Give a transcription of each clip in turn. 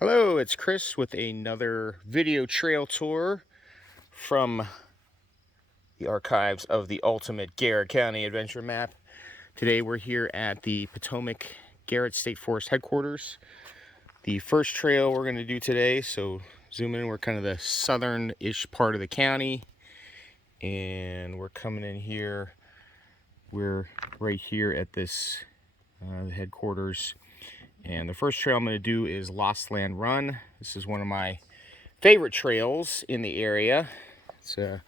Hello, it's Chris with another video trail tour from the archives of the ultimate Garrett County adventure map. Today we're here at the Potomac Garrett State Forest headquarters. The first trail we're going to do today, so zoom in, we're kind of the southern-ish part of the county. And we're coming in here, we're right here at this headquarters. And the first trail I'm going to do is Lostland Run. This is one of my favorite trails in the area. So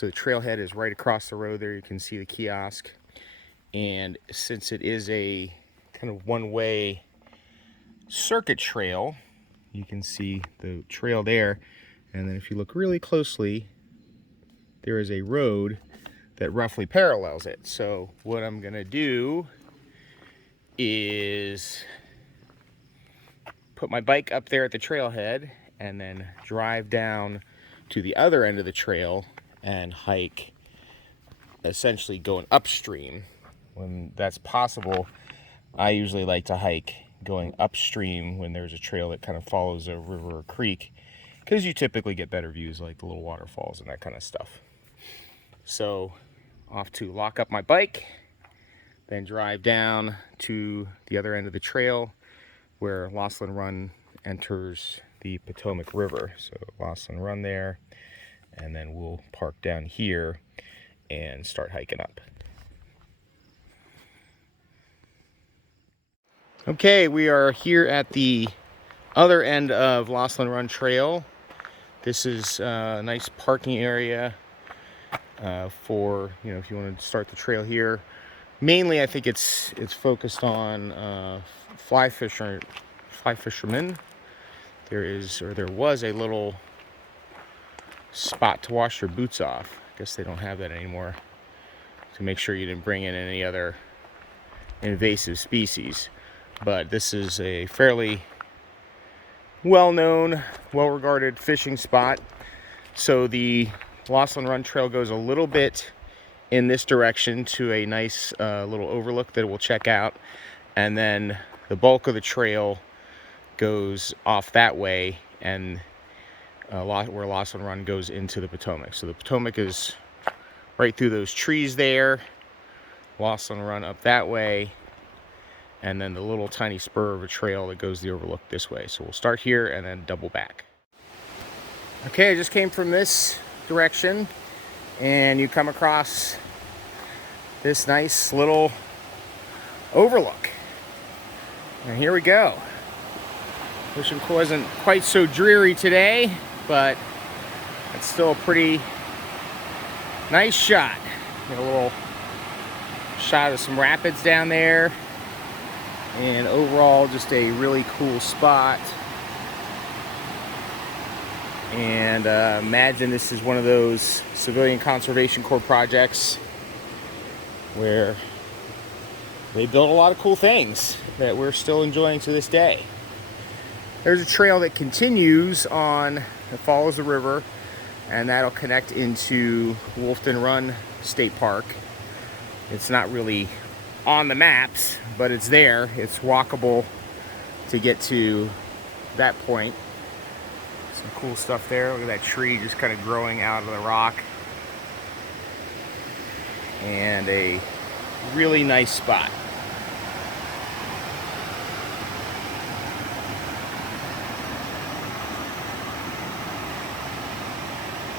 the trailhead is right across the road there. You can see the kiosk. And since it is a kind of one-way circuit trail, you can see the trail there. And then if you look really closely, there is a road that roughly parallels it. So what I'm going to do is put my bike up there at the trailhead and then drive down to the other end of the trail and hike, essentially going upstream. When that's possible, I usually like to hike going upstream when there's a trail that kind of follows a river or creek, because you typically get better views like the little waterfalls and that kind of stuff. So off to lock up my bike, then drive down to the other end of the trail where Lostland Run enters the Potomac River. So Lostland Run there, and then we'll park down here and start hiking up. Okay, we are here at the other end of Lostland Run Trail. This is a nice parking area for, if you want to start the trail here. Mainly, I think it's focused on fly fishermen. There was a little spot to wash your boots off. I guess they don't have that anymore, to make sure you didn't bring in any other invasive species. But this is a fairly well-known, well-regarded fishing spot. So the Lostland Run Trail goes a little bit in this direction to a nice little overlook that we'll check out, and then the bulk of the trail goes off that way, and where Lostland Run goes into the Potomac. So the Potomac is right through those trees there, Lostland Run up that way, and then the little tiny spur of a trail that goes the overlook this way. So we'll start here and then double back. Okay, I just came from this direction, and you come across this nice little overlook. And here we go. Wish it wasn't quite so dreary today, but it's still a pretty nice shot. Get a little shot of some rapids down there, and overall just a really cool spot. And imagine this is one of those Civilian Conservation Corps projects where they built a lot of cool things that we're still enjoying to this day. There's a trail that continues on, that follows the river, and that'll connect into Lostland Run State Park. It's not really on the maps, but it's there. It's walkable to get to that point. Some cool stuff there. Look at that tree just kind of growing out of the rock. And a really nice spot.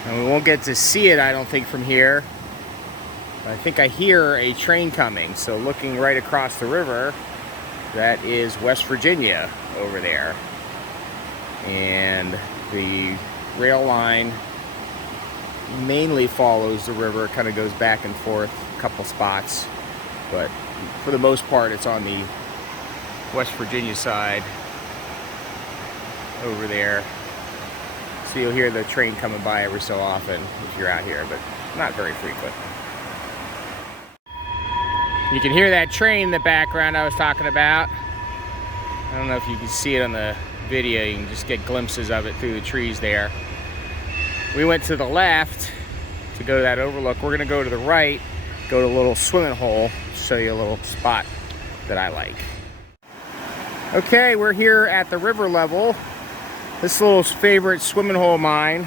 And we won't get to see it, I don't think, from here. I think I hear a train coming. So looking right across the river, that is West Virginia over there. And the rail line mainly follows the river. It kind of goes back and forth a couple spots, but for the most part it's on the West Virginia side over there. So you'll hear the train coming by every so often if you're out here, but not very frequent. You can hear that train in the background I was talking about. I don't know if you can see it on the video. You can just get glimpses of it through the trees there. We went to the left to go to that overlook. We're gonna go to the right, go to a little swimming hole, show you a little spot that I like. Okay, we're here at the river level this little favorite swimming hole of mine.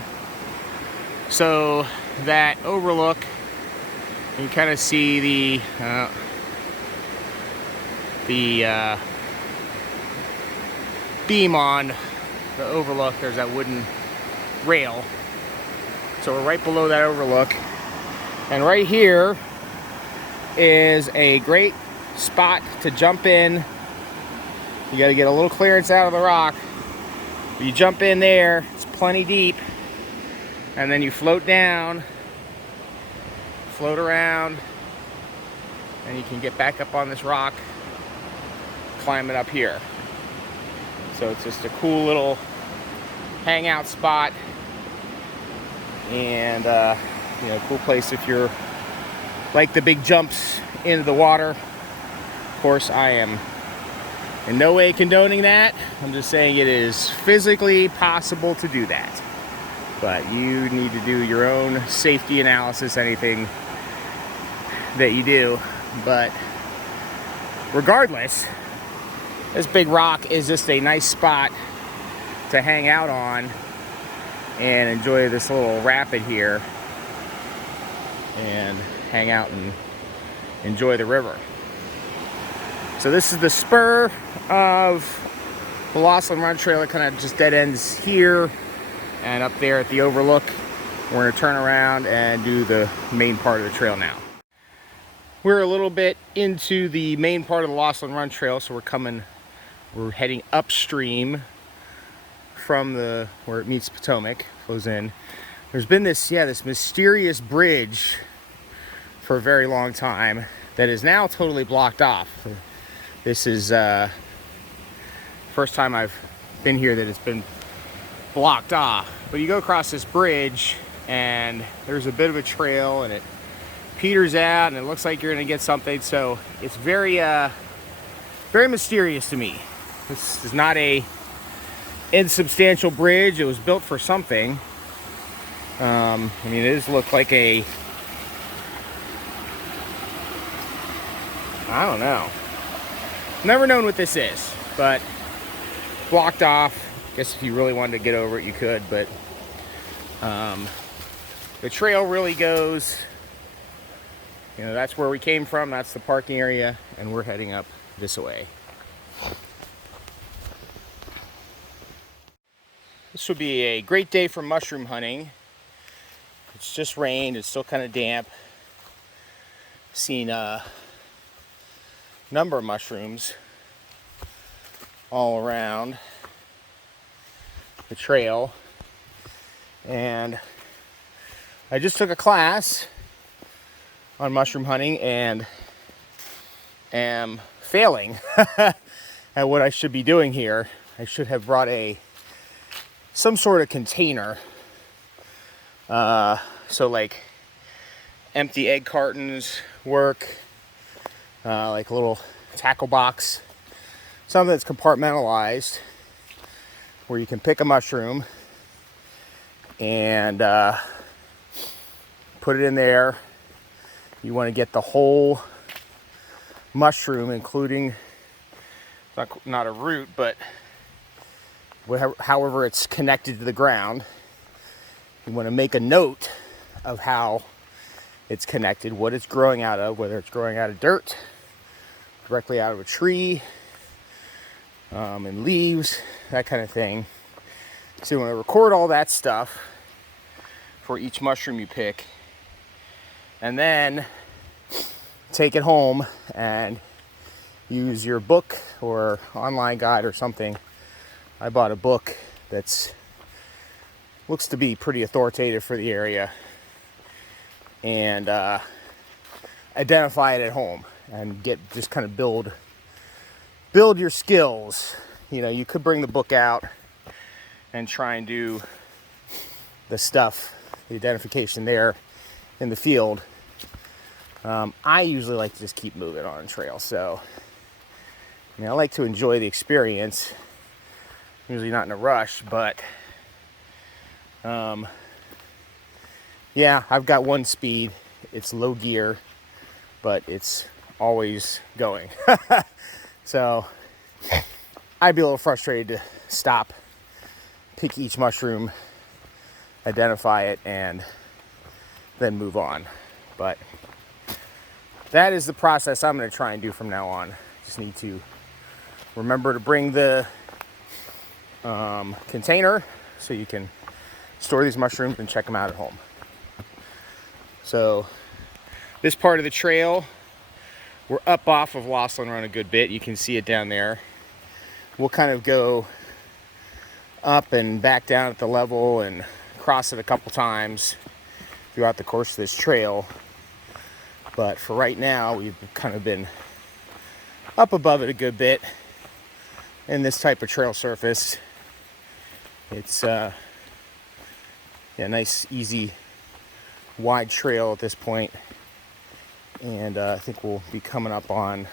So that overlook, you kind of see the beam on the overlook. There's that wooden rail. So we're right below that overlook. And right here is a great spot to jump in. You got to get a little clearance out of the rock. You jump in there, it's plenty deep, and then you float down, float around, and you can get back up on this rock, climb it up here. So it's just a cool little hangout spot, and you know, cool place if you're like the big jumps into the water. Of course, I am in no way condoning that. I'm just saying it is physically possible to do that. But you need to do your own safety analysis, anything that you do. But regardless, this big rock is just a nice spot to hang out on and enjoy this little rapid here and hang out and enjoy the river. So this is the spur of the Lostland Run Trail. It kind of just dead ends here, and up there at the overlook we're going to turn around and do the main part of the trail now. We're a little bit into the main part of the Lostland Run Trail, so we're heading upstream from where it meets Potomac, flows in. There's been this mysterious bridge for a very long time that is now totally blocked off. This is first time I've been here that it's been blocked off. But you go across this bridge and there's a bit of a trail and it peters out and it looks like you're gonna get something. So it's very mysterious to me. This is not a insubstantial bridge. It was built for something. I mean, it does look like I don't know. Never known what this is, but blocked off. I guess if you really wanted to get over it, you could, but the trail really goes, you know, that's where we came from. That's the parking area, and we're heading up this way. This would be a great day for mushroom hunting. It's just rained. It's still kind of damp. Seen number of mushrooms all around the trail, and I just took a class on mushroom hunting and am failing at what I should be doing here. I should have brought some sort of container, so like empty egg cartons work, like a little tackle box, something that's compartmentalized where you can pick a mushroom and put it in there. You want to get the whole mushroom, including not a root, but however it's connected to the ground. You want to make a note of how it's connected, what it's growing out of, whether it's growing out of dirt, directly out of a tree, and leaves, that kind of thing. So you want to record all that stuff for each mushroom you pick, and then take it home and use your book or online guide or something. I bought a book that's looks to be pretty authoritative for the area, and identify it at home and just kind of build your skills. You know, you could bring the book out and try and do the stuff, the identification there in the field. I usually like to just keep moving on a trail, so I mean, I like to enjoy the experience. Usually not in a rush, but yeah, I've got one speed. It's low gear, but it's always going. So I'd be a little frustrated to stop pick each mushroom, identify it, and then move on. But that is the process I'm going to try and do from now on. Just need to remember to bring the container so you can store these mushrooms and check them out at home. So this part of the trail, we're up off of Lostland Run a good bit. You can see it down there. We'll kind of go up and back down at the level and cross it a couple times throughout the course of this trail. But for right now, we've kind of been up above it a good bit in this type of trail surface. It's nice, easy, wide trail at this point. And I think we'll be coming up on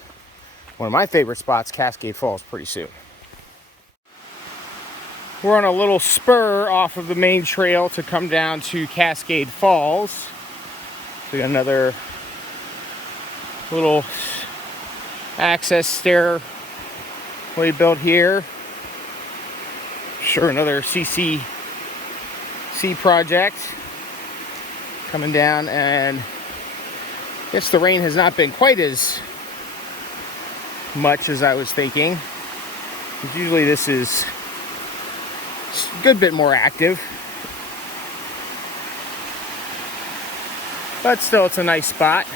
one of my favorite spots, Cascade Falls, pretty soon. We're on a little spur off of the main trail to come down to Cascade Falls. We got another little access stairway built here. Sure, another CCC project coming down, and I guess the rain has not been quite as much as I was thinking. Usually this is a good bit more active, but still it's a nice spot,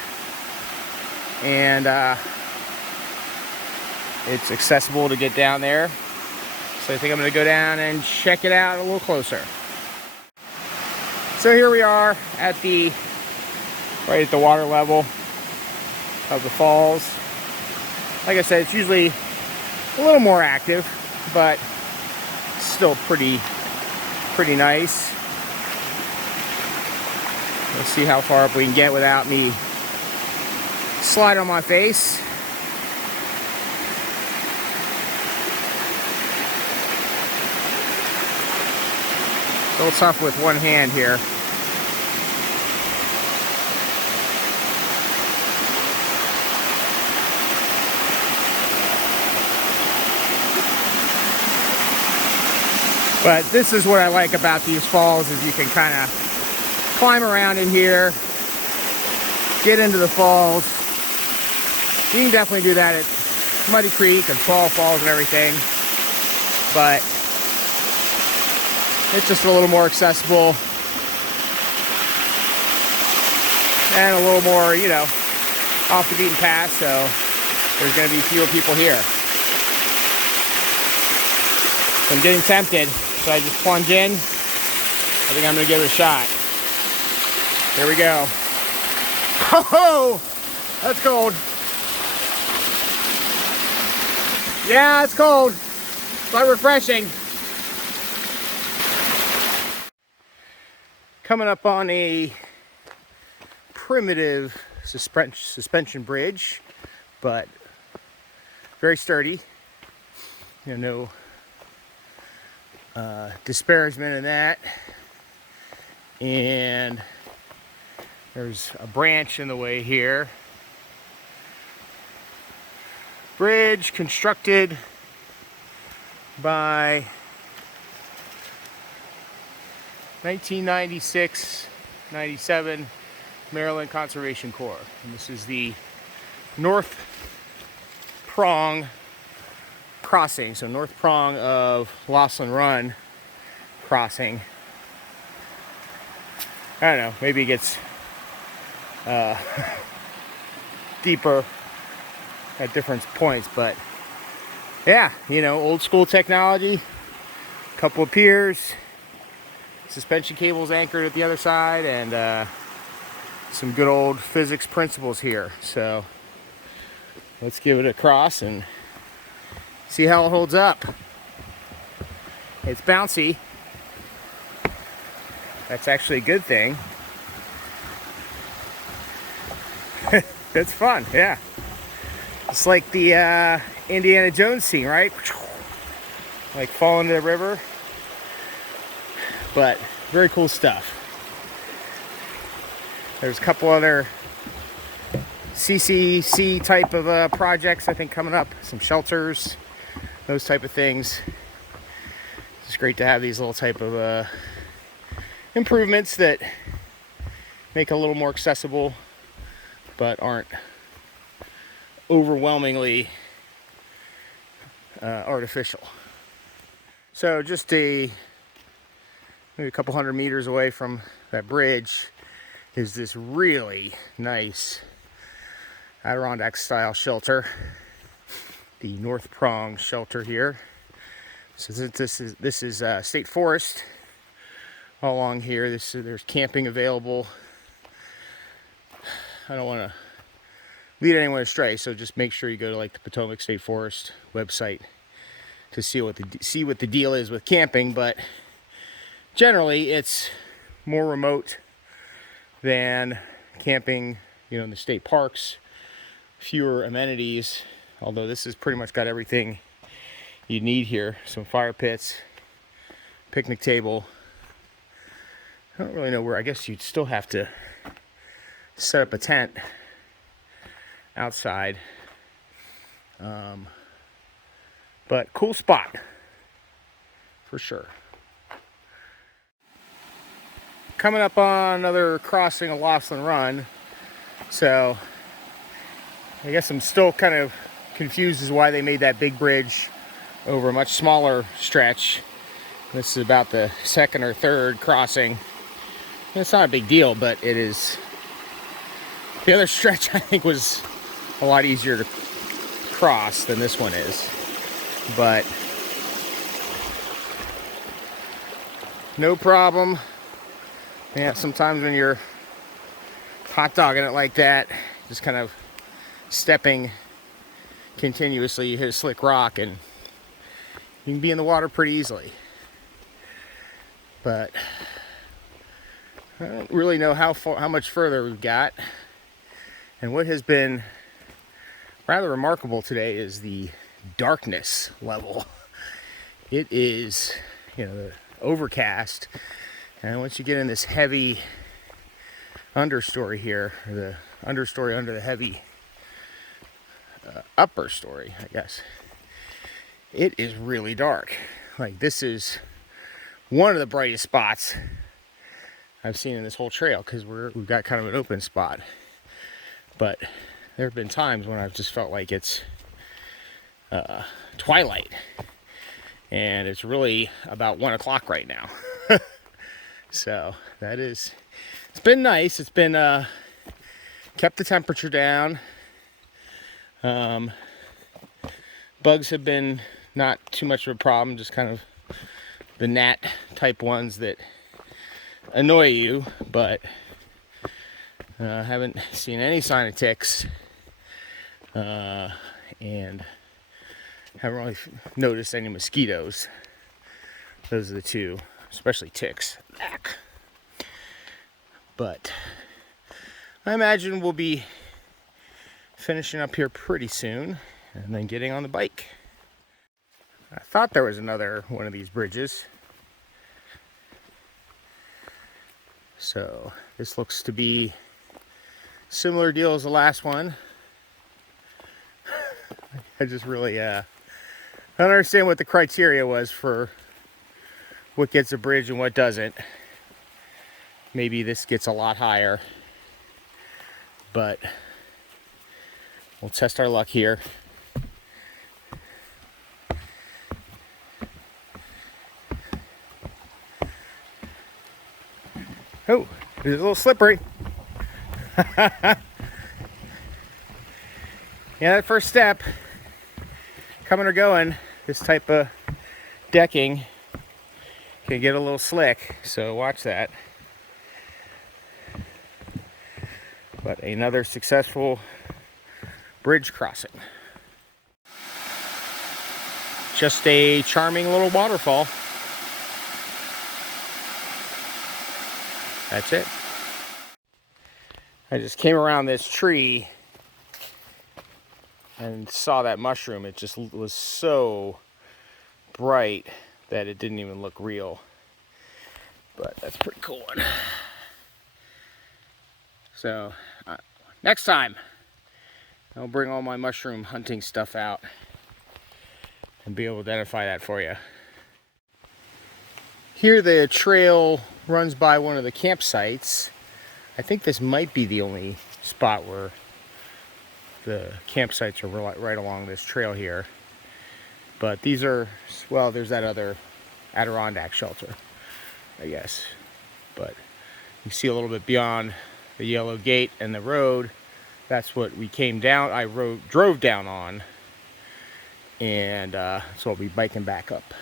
and it's accessible to get down there. So I think I'm going to go down and check it out a little closer. So here we are at right at the water level of the falls. Like I said, it's usually a little more active, but still pretty nice. Let's see how far up we can get without me sliding on my face. A little tough with one hand here. But this is what I like about these falls, is you can kind of climb around in here, get into the falls. You can definitely do that at Muddy Creek and Fall Falls and everything, but it's just a little more accessible and a little more, off the beaten path, so there's going to be fewer people here. I'm getting tempted, so I just plunge in. I think I'm going to give it a shot. Here we go. Oh, that's cold. Yeah, it's cold, but refreshing. Coming up on a primitive suspension bridge, but very sturdy. No disparagement in that. And there's a branch in the way here. Bridge constructed by 1996-97 Maryland Conservation Corps. And this is the North Prong crossing. So North Prong of Lostland Run crossing. I don't know, maybe it gets deeper at different points, but yeah, old school technology, couple of piers, suspension cables anchored at the other side, and some good old physics principles here. So let's give it a cross and see how it holds up. It's bouncy. That's actually a good thing. It's fun, yeah. It's like the Indiana Jones scene, right? Like falling into the river. But very cool stuff. There's a couple other CCC type of projects I think coming up. Some shelters, those type of things. It's great to have these little type of improvements that make it a little more accessible, but aren't overwhelmingly artificial. So just maybe a couple hundred meters away from that bridge is this really nice Adirondack style shelter, the North Prong shelter here. So this is state forest all along here. There's camping available. I don't want to lead anyone astray, so just make sure you go to like the Potomac State Forest website to see what the deal is with camping. But generally, it's more remote than camping, in the state parks. Fewer amenities, although this has pretty much got everything you need here. Some fire pits, picnic table. I don't really know where. I guess you'd still have to set up a tent outside. But cool spot for sure. Coming up on another crossing of Lostland Run. So I guess I'm still kind of confused as why they made that big bridge over a much smaller stretch. This is about the second or third crossing. It's not a big deal, but it is. The other stretch I think was a lot easier to cross than this one is. But no problem. Yeah, sometimes when you're hot dogging it like that, just kind of stepping continuously, you hit a slick rock and you can be in the water pretty easily. But I don't really know how much further we've got. And what has been rather remarkable today is the darkness level. It is, overcast. And once you get in this heavy understory here, or the understory under the heavy upper story, I guess, it is really dark. Like, this is one of the brightest spots I've seen in this whole trail, because we've got kind of an open spot. But there have been times when I've just felt like it's twilight, and it's really about 1 o'clock right now. So it's been nice. It's been kept the temperature down. Bugs have been not too much of a problem, just kind of the gnat type ones that annoy you, but haven't seen any sign of ticks, and haven't really noticed any mosquitoes. Those are the two, especially ticks. But I imagine we'll be finishing up here pretty soon and then getting on the bike. I thought there was another one of these bridges. So this looks to be similar deal as the last one. I just really I don't understand what the criteria was for what gets a bridge and what doesn't. Maybe this gets a lot higher, but we'll test our luck here. Oh, it's a little slippery. Yeah, that first step, coming or going, this type of decking can get a little slick, so watch that. But another successful bridge crossing. Just a charming little waterfall. That's it. I just came around this tree and saw that mushroom. It just was so bright that it didn't even look real. But that's a pretty cool one. So next time I'll bring all my mushroom hunting stuff out and be able to identify that for you. Here the trail runs by one of the campsites. I think this might be the only spot where the campsites are right along this trail here. But these are, well, there's that other Adirondack shelter, I guess. But you see a little bit beyond the yellow gate and the road. That's what we came down, drove down on. And so I'll be biking back up,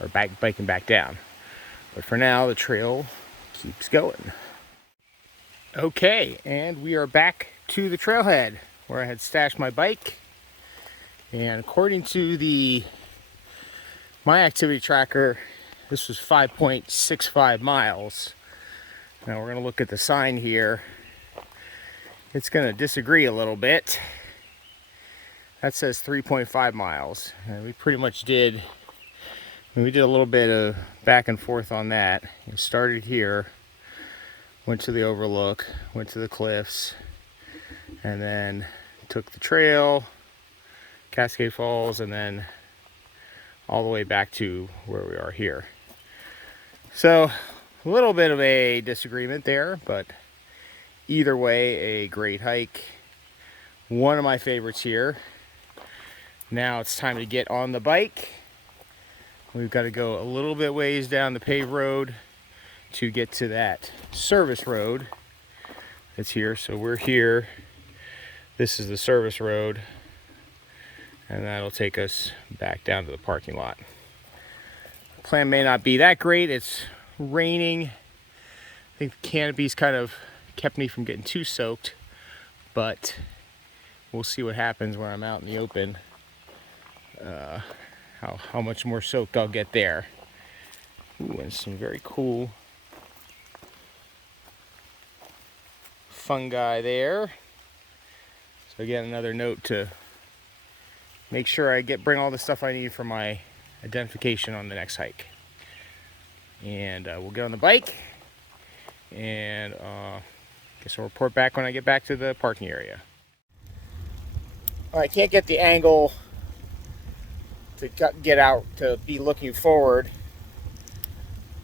or biking back down. But for now, the trail keeps going. Okay, and we are back to the trailhead where I had stashed my bike. And according to my activity tracker, this was 5.65 miles. Now we're gonna look at the sign here. It's gonna disagree a little bit. That says 3.5 miles. And we pretty much did, we did a little bit of back and forth on that. We started here, went to the overlook, went to the cliffs, and then took the trail, Cascade Falls, and then all the way back to where we are here. So a little bit of a disagreement there, but either way, a great hike. One of my favorites here. Now it's time to get on the bike. We've got to go a little bit ways down the paved road to get to that service road that's here. So we're here. This is the service road, and that'll take us back down to the parking lot. The plan may not be that great. It's raining. I think the canopy's kind of kept me from getting too soaked, but we'll see what happens when I'm out in the open. How much more soaked I'll get there. Ooh, and some very cool fungi there. So again, another note to make sure I bring all the stuff I need for my identification on the next hike. And we'll get on the bike, and guess I'll report back when I get back to the parking area. I can't get the angle to get out to be looking forward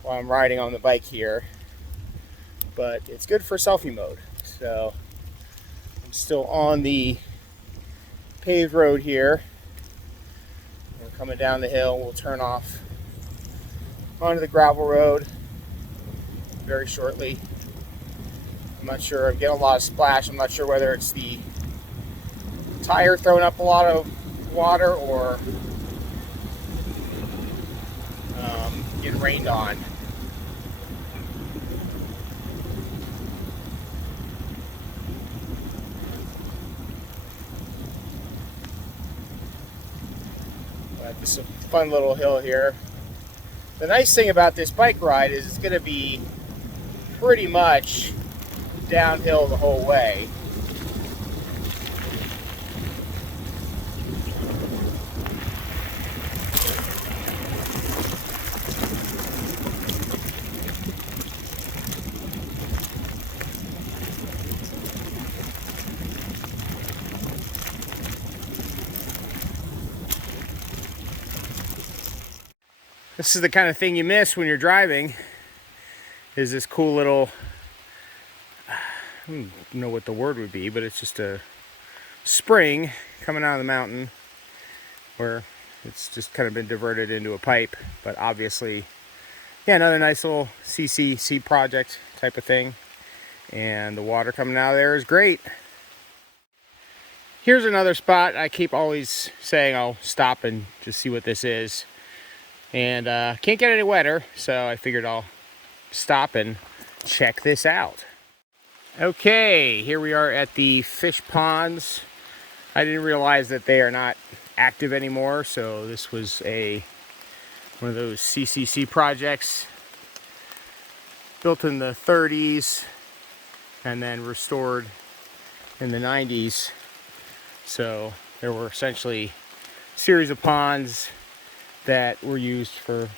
while I'm riding on the bike here, but it's good for selfie mode. So I'm still on the paved road here. We're coming down the hill. We'll turn off onto the gravel road very shortly. I'm not sure. I'm getting a lot of splash. I'm not sure whether it's the tire throwing up a lot of water or getting rained on. But this is a fun little hill here. The nice thing about this bike ride is it's going to be pretty much downhill the whole way. This is the kind of thing you miss when you're driving, is this cool little, I don't know what the word would be, but it's just a spring coming out of the mountain where it's just kind of been diverted into a pipe. But obviously, yeah, another nice little CCC project type of thing. And the water coming out of there is great. Here's another spot I keep always saying I'll stop and just see what this is. And can't get any wetter, so I figured I'll stop and check this out. Okay, here we are at the fish ponds. I didn't realize that they are not active anymore, so this was one of those CCC projects built in the 30s and then restored in the 90s. So there were essentially a series of ponds that were used for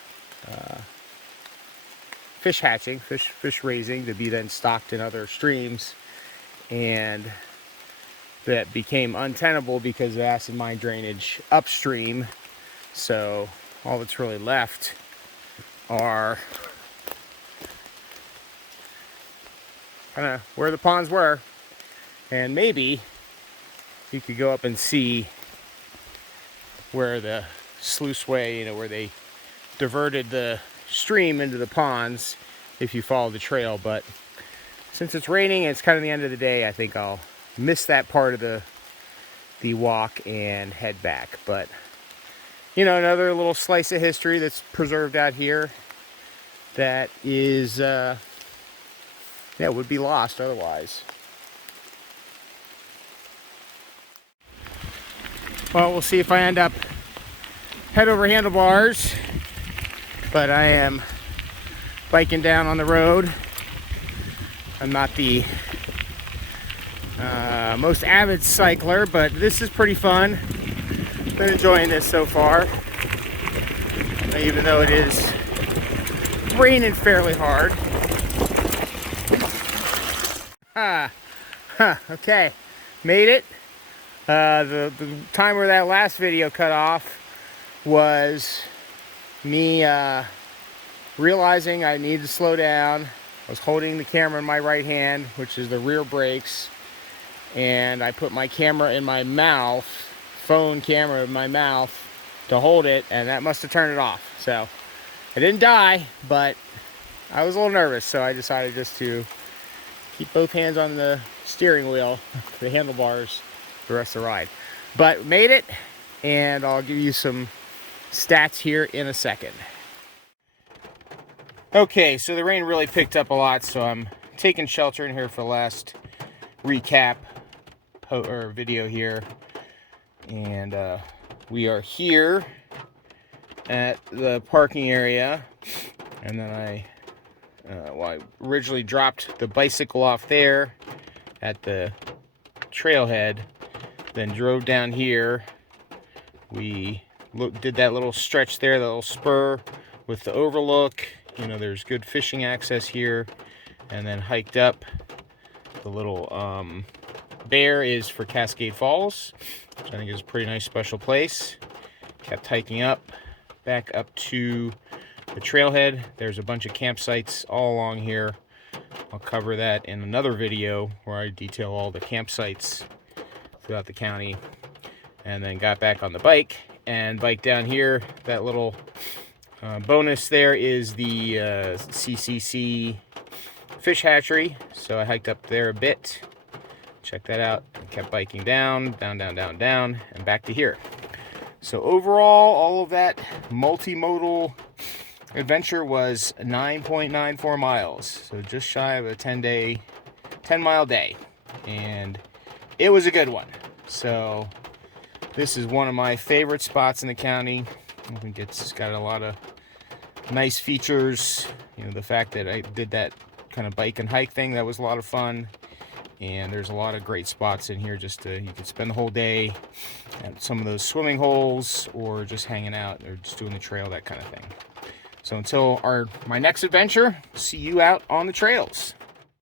fish hatching, fish raising, to be then stocked in other streams, and that became untenable because of acid mine drainage upstream. So all that's really left are kind of where the ponds were. And maybe you could go up and see where the sluiceway, you know, where they diverted the stream into the ponds if you follow the trail. But since it's raining and it's kind of the end of the day, I think I'll miss that part of the walk and head back. But you know, another little slice of history that's preserved out here that is yeah, would be lost otherwise. Well, we'll see if I end up head over handlebars, but I am biking down on the road. I'm not the most avid cycler, but this is pretty fun. Been enjoying this so far, even though it is raining fairly hard. Okay, made it. The time where that last video cut off was me realizing I needed to slow down. I was holding the camera in my right hand, which is the rear brakes, and I put my camera in my mouth, phone camera in my mouth, to hold it, and that must have turned it off. So I didn't die, but I was a little nervous, so I decided just to keep both hands on the steering wheel, the handlebars, the rest of the ride. But made it, and I'll give you some stats here in a second. Okay, so the rain really picked up a lot, so I'm taking shelter in here for the last recap video here. And we are here at the parking area, and then I originally dropped the bicycle off there at the trailhead, then drove down here. We did that little stretch there, that little spur with the overlook. You know, there's good fishing access here, and then hiked up. The little bear is for Cascade Falls, which I think is a pretty nice special place. Kept hiking up, back up to the trailhead. There's a bunch of campsites all along here. I'll cover that in another video where I detail all the campsites throughout the county. And then got back on the bike and biked down here. That little bonus there is the CCC fish hatchery. So I hiked up there a bit. Check that out. Kept biking down, and back to here. So overall, all of that multimodal adventure was 9.94 miles. So just shy of a 10-mile day. And it was a good one. So this is one of my favorite spots in the county. I think it's got a lot of nice features. You know, the fact that I did that kind of bike and hike thing, that was a lot of fun. And there's a lot of great spots in here. Just you could spend the whole day at some of those swimming holes, or just hanging out, or just doing the trail, that kind of thing. So until my next adventure, see you out on the trails.